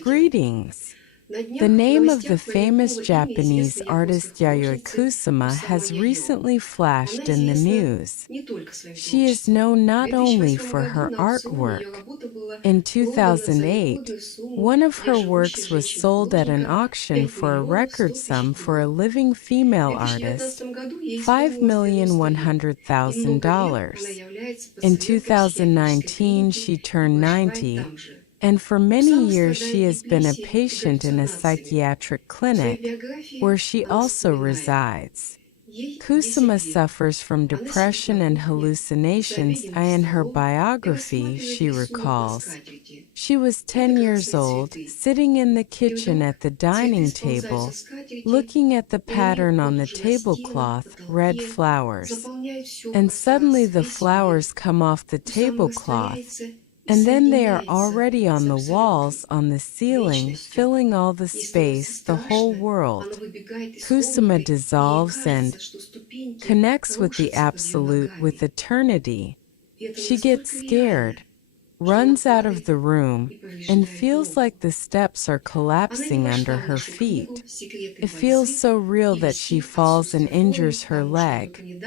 Greetings. The name of the famous Japanese artist Yayoi Kusama has recently flashed in the news. She is known not only for her artwork. In 2008, one of her works was sold at an auction for a record sum for a living female artist, $5,100,000. In 2019, she turned 90. And for many years she has been a patient in a psychiatric clinic, where she also resides. Kusama suffers from depression and hallucinations, and in her biography she recalls, "She was 10 years old, sitting in the kitchen at the dining table, looking at the pattern on the tablecloth, red flowers. And suddenly the flowers come off the tablecloth, and then they are already on the walls, on the ceiling, filling all the space, the whole world." Kusama dissolves and connects with the Absolute, with eternity. She gets scared, runs out of the room, and feels like the steps are collapsing under her feet. It feels so real that she falls and injures her leg.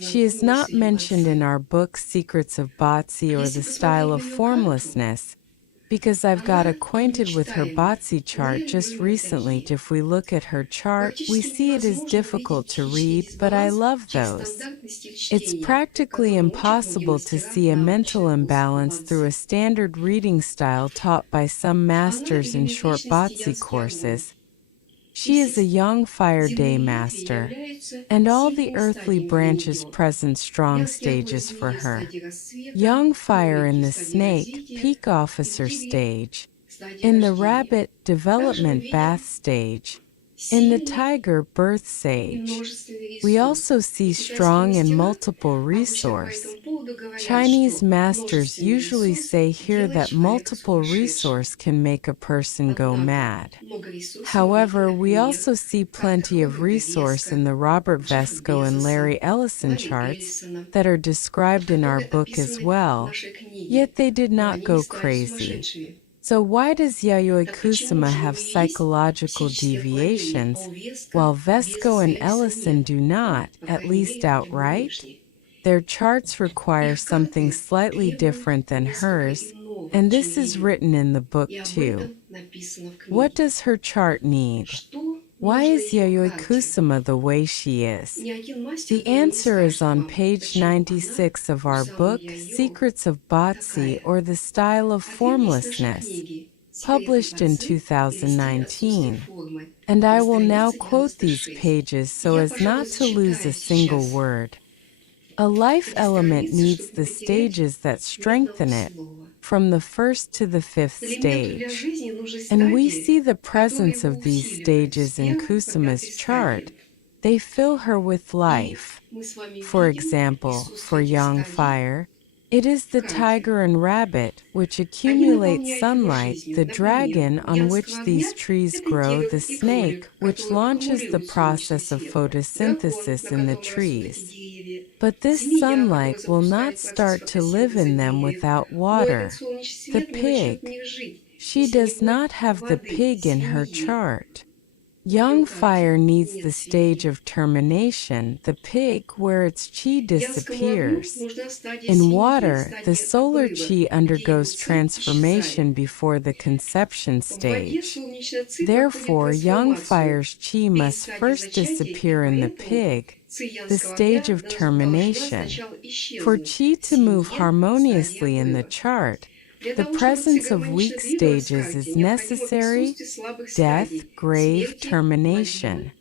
She is not mentioned in our book Secrets of Bazi or the Style of Formlessness, because I've got acquainted with her Bazi chart just recently. If we look at her chart, we see it is difficult to read, but I love those. It's practically impossible to see a mental imbalance through a standard reading style taught by some masters in short Bazi courses. She is a young fire day master, and all the earthly branches present strong stages for her. Young fire in the snake, peak officer stage. In the rabbit, development bath stage. In the tiger, birth stage. We also see strong and multiple resource. Chinese masters usually say here that multiple resource can make a person go mad. However, we also see plenty of resource in the Robert Vesco and Larry Ellison charts that are described in our book as well, yet they did not go crazy. So why does Yayoi Kusama have psychological deviations, while Vesco and Ellison do not, at least outright? Their charts require something slightly different than hers, and this is written in the book too. What does her chart need? Why is Yayoi Kusama the way she is? The answer is on page 96 of our book, Secrets of Bazi or the Style of Formlessness, published in 2019. And I will now quote these pages so as not to lose a single word. A life element needs the stages that strengthen it, from the first to the fifth stage. And we see the presence of these stages in Kusama's chart. They fill her with life. For example, for young fire, it is the tiger and rabbit, which accumulate sunlight, the dragon on which these trees grow, the snake, which launches the process of photosynthesis in the trees. But this sunlight will not start to live in them without water. The pig. She does not have the pig in her chart. Young fire needs the stage of termination, the pig, where its chi disappears. In water, the solar chi undergoes transformation before the conception stage. Therefore, young fire's chi must first disappear in the pig, the stage of termination. For chi to move harmoniously in the chart, the presence of weak stages is necessary: death, grave, termination.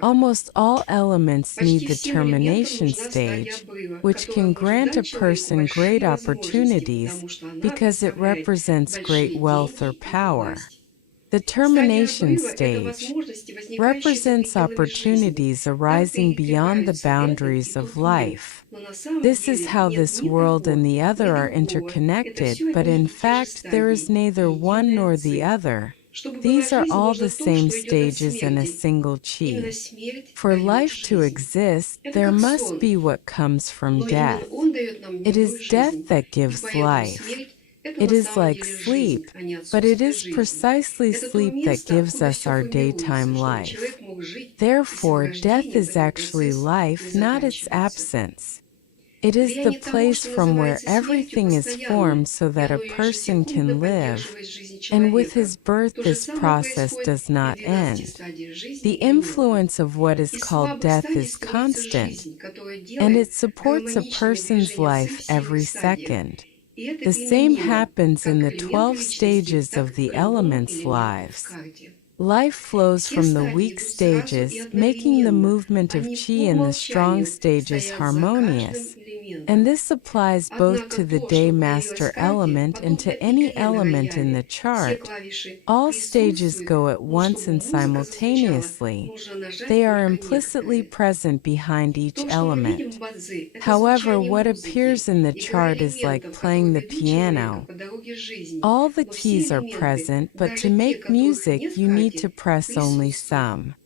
Almost all elements need the termination stage, which can grant a person great opportunities because it represents great wealth or power. The termination stage represents opportunities arising beyond the boundaries of life. This is how this world and the other are interconnected, but in fact there is neither one nor the other. These are all the same stages in a single chi. For life to exist, there must be what comes from death. It is death that gives life. It is like sleep, but it is precisely sleep that gives us our daytime life. Therefore, death is actually life, not its absence. It is the place from where everything is formed so that a person can live, and with his birth this process does not end. The influence of what is called death is constant, and it supports a person's life every second. The same happens in the 12 stages of the elements' lives. Life flows from the weak stages, making the movement of qi in the strong stages harmonious, and this applies both to the day master element and to any element in the chart. All stages go at once and simultaneously. They are implicitly present behind each element. However, what appears in the chart is like playing the piano. All the keys are present, but to make music you need to press only some.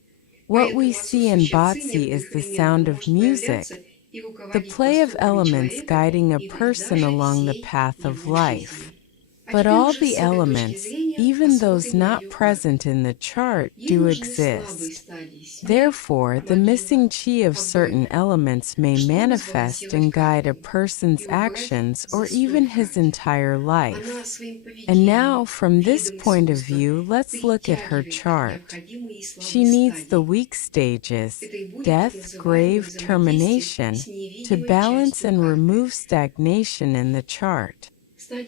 What we see in Bazi is the sound of music, the play of elements guiding a person along the path of life. But all the elements, even those not present in the chart, do exist. Therefore, the missing qi of certain elements may manifest and guide a person's actions or even his entire life. And now, from this point of view, let's look at her chart. She needs the weak stages, death, grave, termination, to balance and remove stagnation in the chart.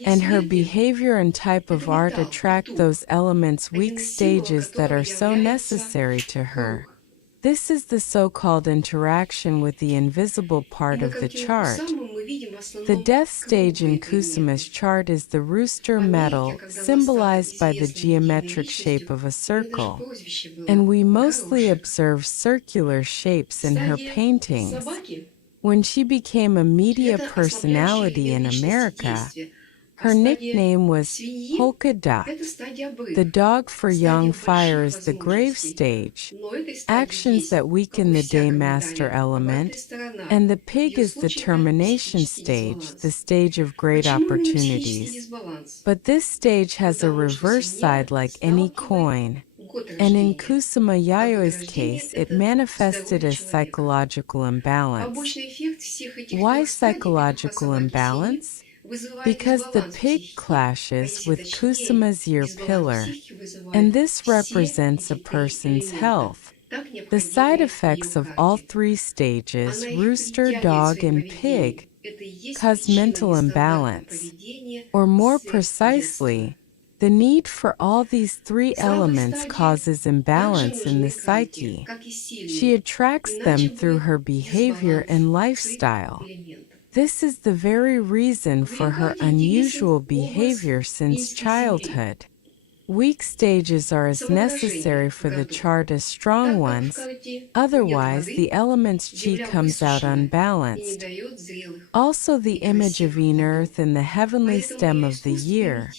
And her behavior and type of art attract those elements' weak stages that are so necessary to her. This is the so-called interaction with the invisible part of the chart. The death stage in Kusama's chart is the rooster metal, symbolized by the geometric shape of a circle, and we mostly observe circular shapes in her paintings. When she became a media personality in America, her nickname was Polka Dot. The dog for Yang Fire is the grave stage, actions that weaken the day master element, and the pig is the termination stage, the stage of great opportunities. But this stage has a reverse side like any coin, and in Kusama Yayoi's case it manifested as psychological imbalance. Why psychological imbalance? Because the pig clashes with Kusama's ear pillar, and this represents a person's health. The side effects of all three stages, rooster, dog, and pig, cause mental imbalance. Or more precisely, the need for all these three elements causes imbalance in the psyche. She attracts them through her behavior and lifestyle. This is the very reason for her unusual behavior since childhood. Weak stages are as necessary for the chart as strong ones, otherwise the element's qi comes out unbalanced. Also the image of Yin Earth in the heavenly stem of the year.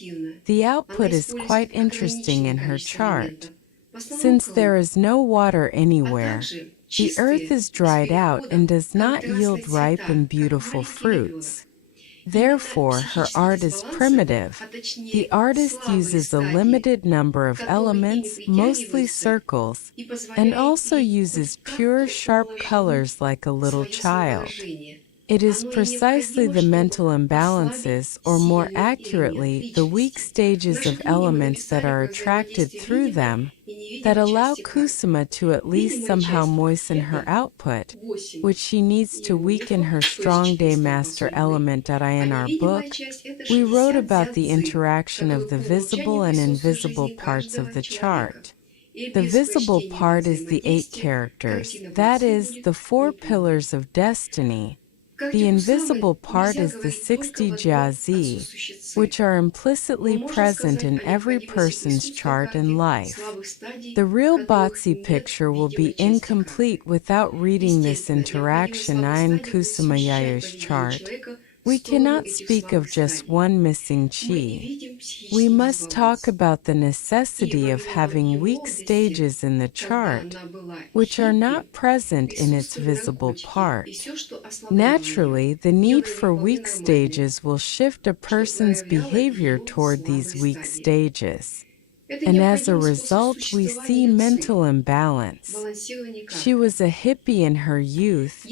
The output is quite interesting in her chart. Since there is no water anywhere, the earth is dried out and does not yield ripe and beautiful fruits. Therefore, her art is primitive. The artist uses a limited number of elements, mostly circles, and also uses pure, sharp colors like a little child. It is precisely the mental imbalances, or more accurately, the weak stages of elements that are attracted through them, that allow Kusama to at least somehow moisten her output, which she needs to weaken her strong day master element. In our book, we wrote about the interaction of the visible and invisible parts of the chart. The visible part is the 8 characters, that is, the 4 pillars of destiny. The invisible part is the 60 jiazi, which are implicitly present in every person's chart and life. The real Bazi picture will be incomplete without reading this interaction in Kusama Yayoi's chart, We cannot speak of just one missing chi. We must talk about the necessity of having weak stages in the chart, which are not present in its visible part. Naturally, the need for weak stages will shift a person's behavior toward these weak stages. And as a result, we see mental imbalance. She was a hippie in her youth,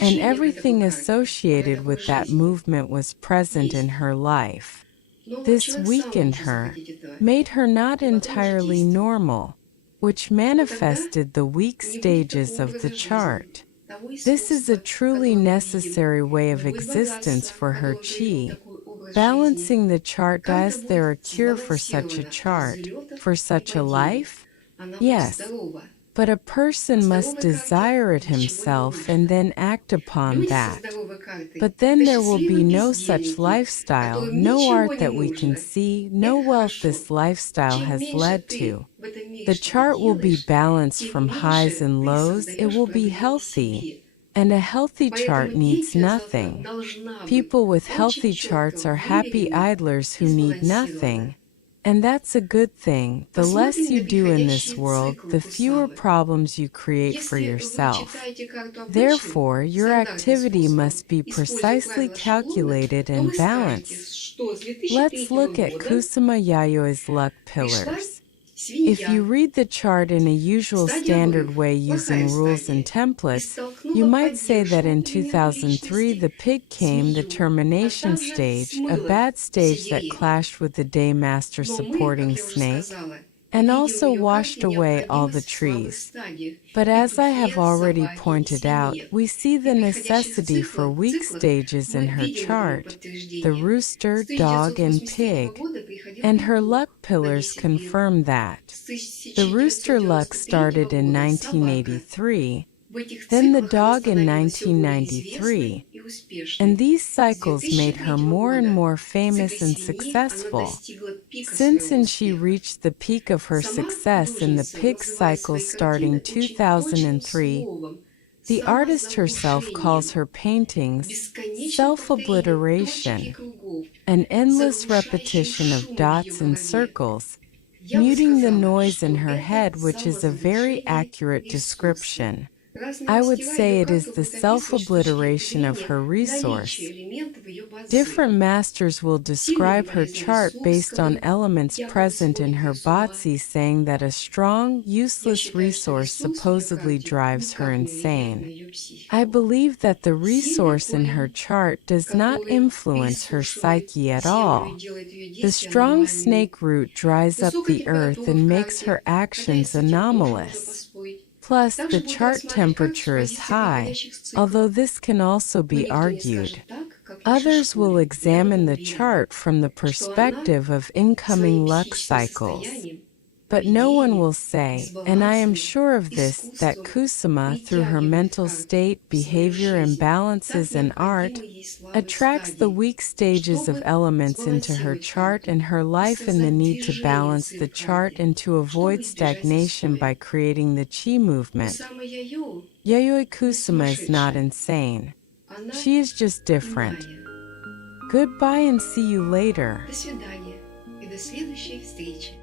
and everything associated with that movement was present in her life. This weakened her, made her not entirely normal, which manifested the weak stages of the chart. This is a truly necessary way of existence for her chi. Balancing the chart. Is there a cure for such a chart, for such a life? Yes, but a person must desire it himself and then act upon that. But then there will be no such lifestyle, no art that we can see, no wealth this lifestyle has led to. The chart will be balanced from highs and lows, it will be healthy, and a healthy chart needs nothing. People with healthy charts are happy idlers who need nothing. And that's a good thing. The less you do in this world, the fewer problems you create for yourself. Therefore, your activity must be precisely calculated and balanced. Let's look at Kusama Yayoi's luck pillars. If you read the chart in a usual standard way using rules and templates, you might say that in 2003 the pig came the termination stage, a bad stage that clashed with the day master supporting snake, and also washed away all the trees. But as I have already pointed out, we see the necessity for weak stages in her chart, the rooster, dog, and pig, and her luck pillars confirm that. The rooster luck started in 1983, then the dog in 1993, and these cycles made her more and more famous and successful. Since she reached the peak of her success in the pig cycle starting 2003, the artist herself calls her paintings self-obliteration, an endless repetition of dots and circles, muting the noise in her head, which is a very accurate description. I would say it is the self-obliteration of her resource. Different masters will describe her chart based on elements present in her bazzi, saying that a strong, useless resource supposedly drives her insane. I believe that the resource in her chart does not influence her psyche at all. The strong snake root dries up the earth and makes her actions anomalous. Plus, the chart temperature is high, although this can also be argued. Others will examine the chart from the perspective of incoming luck cycles. But no one will say, and I am sure of this, that Kusama, through her mental state, behavior, imbalances, and art, attracts the weak stages of elements into her chart and her life, and the need to balance the chart and to avoid stagnation by creating the chi movement. Yayoi Kusama is not insane. She is just different. Goodbye and see you later. До свидания и до следующей встречи.